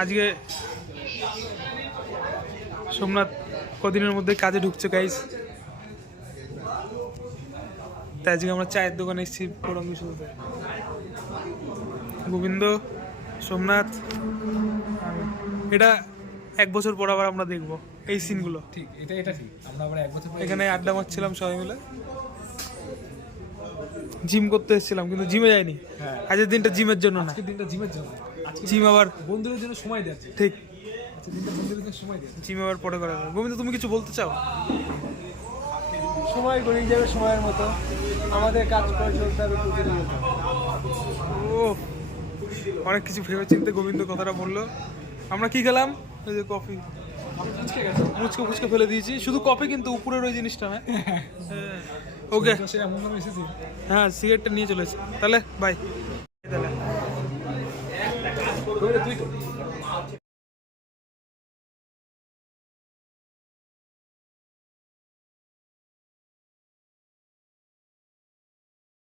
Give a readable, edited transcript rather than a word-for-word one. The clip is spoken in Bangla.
আজকে সোমনাথ কদিনের মধ্যে কাজে ঢুকছে গাইস, তাই আজকে আমরা চায়ের দোকানে এসেছি প্রোগ্রাম শুরুতে। গোবিন্দ, সোমনাথ, এটা 1 বছর পর আবার আমরা দেখবো এই সিনগুলো। ঠিক, এটা ঠিক। আমরা আবার 1 বছর পরে এখানে আড্ডা মারছিলাম সবাই মিলে, জিম করতে এসেছিলাম কিন্তু জিমে যাইনি। হ্যাঁ, আজকের দিনটা জিমের জন্য না, আজকের দিনটা জিমের জন্য। আজকে জিম আবার বন্ধুদের জন্য সময় দেওয়া। ঠিক, আজকের দিনটা বন্ধুদের জন্য সময় দেওয়া। জিম আবার পরে করা যাবে। গোবিন্দ, তুমি কিছু বলতে চাও? সময় গড়িয়ে যাবে সময়ের মতো, আমাদের কাজ করে চলতে হবে প্রতিনিয়ত। ও, অনেক কিছু ভেবে চিন্তে গোবিন্দ কথাটা বললো। আমরা কি গেলাম, ওই যে কফি মুচকে ফুচকে ফেলে দিয়েছি, শুধু কফি কিন্তু উপরের ওই জিনিসটা না। ওকে, এমন ভাবে এসেছি। হ্যাঁ সিগারেটটা নিয়ে চলেছি, তাহলে বাই। তাহলে তুই তো